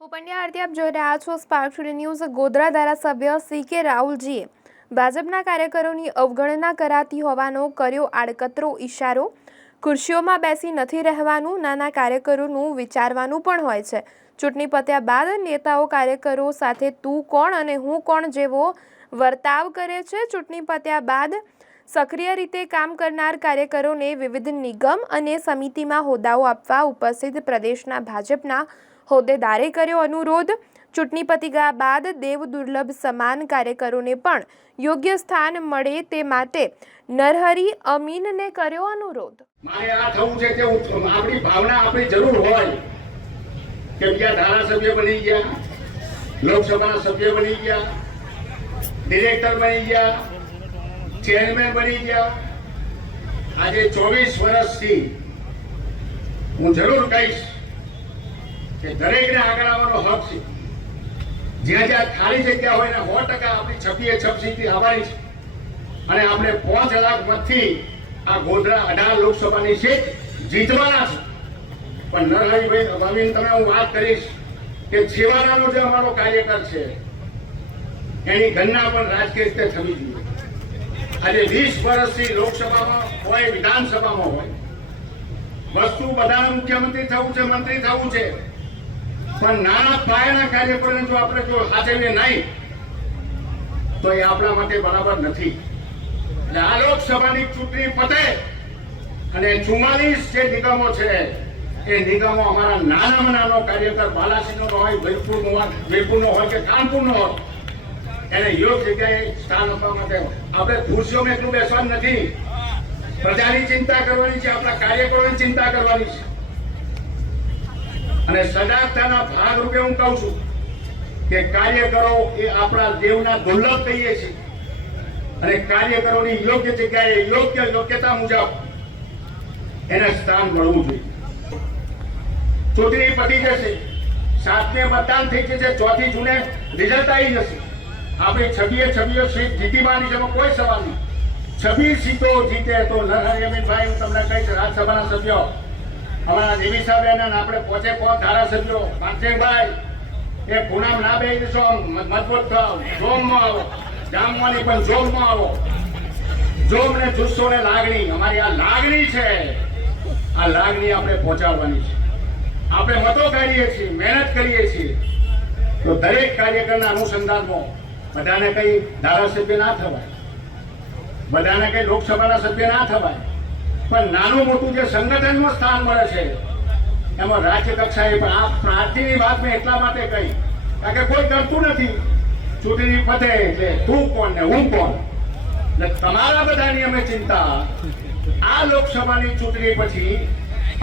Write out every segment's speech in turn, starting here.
હું પંડ્યા આરતી, આપ જોઈ રહ્યા છો સ્પાર્ક ટુડે ન્યૂઝ ગોધરા ધારાસભ્ય સી કે રાહુલજીએ ભાજપના કાર્યકરોની અવગણના કરાતી હોવાનો કર્યો આડકતરો ઇશારો ખુરશીઓમાં બેસી નથી રહેવાનું, નાના કાર્યકરોનું વિચારવાનું પણ હોય છે. ચૂંટણી પત્યા બાદ નેતાઓ કાર્યકરો સાથે તું કોણ અને હું કોણ જેવો વર્તાવ કરે છે? ચૂંટણી પત્યા બાદ સક્રિય રીતે કામ કરનાર કાર્યકરોને વિવિધ નિગમ અને સમિતિમાં હોદ્દાઓ આપવા ઉપસ્થિત પ્રદેશના ભાજપના હોદ્દેદારે કર્યો અનુરોધ. ચૂંટણી પતી બાદ દેવ દુર્લભ સમાન કાર્યકરોને પણ યોગ્ય સ્થાન મળે તે માટે નરહરી અમીનને કર્યો અનુરોધ. મારે આ થવું છે કે આપણી ભાવના આપણી જરૂર હોય કે બીજા ધારાસભ્ય બની ગયા, લોકસભાના સભ્ય બની ગયા, ડિરેક્ટર બની ગયા, ચેરમેન બની ગયા. આજે ચોવીસ વર્ષથી હું જરૂર કહીશ કે દરેકને આગળ આવવાનો હક છે. જ્યાં જ્યાં ખાલી જગ્યા હોય ને સો ટકા આપણી છપીએ છપસીથી આવવાની છે. અને આપણે પાંચ લાખ મતથી આ ગોધરા અઢાર લોકસભાની સીટ જીતવાના છે. પણ નરહરિભાઈ ભાવિન તમે હું વાત કરીશ કે છેવાડાનો જે અમારો કાર્યકર છે, એની ગણના પણ રાજકીય રીતે થવી જોઈએ. આજે વીસ વર્ષથી લોકસભામાં હોય, વિધાનસભામાં હોય, વસ્તુ બધાને મુખ્યમંત્રી થવું છે, મંત્રી થવું છે. પણ નાના પાયાના કાર્યકરોને જો આપણે જો સાચવીએ નહીં, તો એ આપણા માટે બરાબર નથી. એટલે આ લોકસભાની ચૂંટણી પતે અને ચુમ્માલીસ જે નિગમો છે, એ નિગમો અમારા નાનામાં નાનો કાર્યકર બાલાસિંહનો હોય વીરપુરનો હોય વીરપુરનો હોય કે કાનપુરનો હોય, એને યોગ્ય જગ્યાએ સ્થાન આપવા માટે આપણે ખુરશીઓમાં એટલું બેસવાનું નથી. પ્રજાની ચિંતા કરવાની છે, આપણા કાર્યકરોની ચિંતા કરવાની છે. અને સજાગતાના ભાગરૂપે હું કહું છું કે કાર્યકરો એ આપણા દેવના દુર્લભ કહીએ છીએ. અને કાર્યકરોની યોગ્ય જગ્યાએ યોગ્ય યોગ્યતા મુજબ એને સ્થાન મળવું જોઈએ. ચૂંટણી પતી જશે. સાતમે મતદાન થઈ જશે. ચોથી જૂને રિઝલ્ટ આવી જશે. આપણી છબીએ છબીઓ સીટ જીતીવાની છે કોઈ સવાલ નહીં. છબી સીટો જીતે તો નરહરી અમીનભાઈ, હું તમને કહીશ, રાજ્યસભાના સભ્યો અમારા નિમિષાબેન અને આપણે પોચે પોચ ધારાસભ્યો? માનસિંહભાઈ, એ ગુનામ ના બે દિવસો મજબૂત થાવ. જોમમાં આવો. જામવાની પણ જોમમાં આવો. જોમ ને જુસ્સો ને લાગણી. અમારી આ લાગણી છે. આ લાગણી આપણે પહોંચાડવાની છે. આપણે મતો કાઢીએ છીએ, મહેનત કરીએ છીએ. તો દરેક કાર્યકરના અનુસંધાનમાં બધાને કઈ ધારાસભ્ય ના થવાય. બધાને કઈ લોકસભાના સભ્ય ના થવાય. પણ નાનું મોટું જે સંગઠનમાં સ્થાન મળે છે, એમાં રાજ્ય કક્ષાએ પણ આ પ્રાર્થીની વાત મેં એટલા માટે કહી, કારણ કે કોઈ કરતું નથી. ચૂંટણી પતે એટલે તું કોણ ને હું કોણ? એટલે તમારા બધાની અમે ચિંતા. આ લોકસભાની ચૂંટણી પછી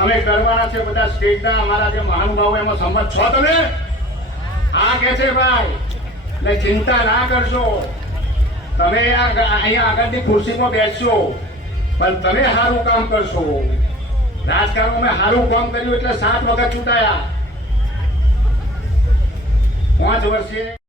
અમે કરવાના છે બધા સ્ટેટના અમારા જે મહાનુભાવો, એમાં સંમત છો તમે? આ કે છે ભાઈ? એટલે ચિંતા ના કરશો. તમે અહીંયા આગળની ખુરશીમાં બેસશો. પણ તમે સારું કામ કરશો. રાજકારણમાં સારું કામ કર્યું એટલે સાત વખત ચૂંટાયા. પાંચ વર્ષે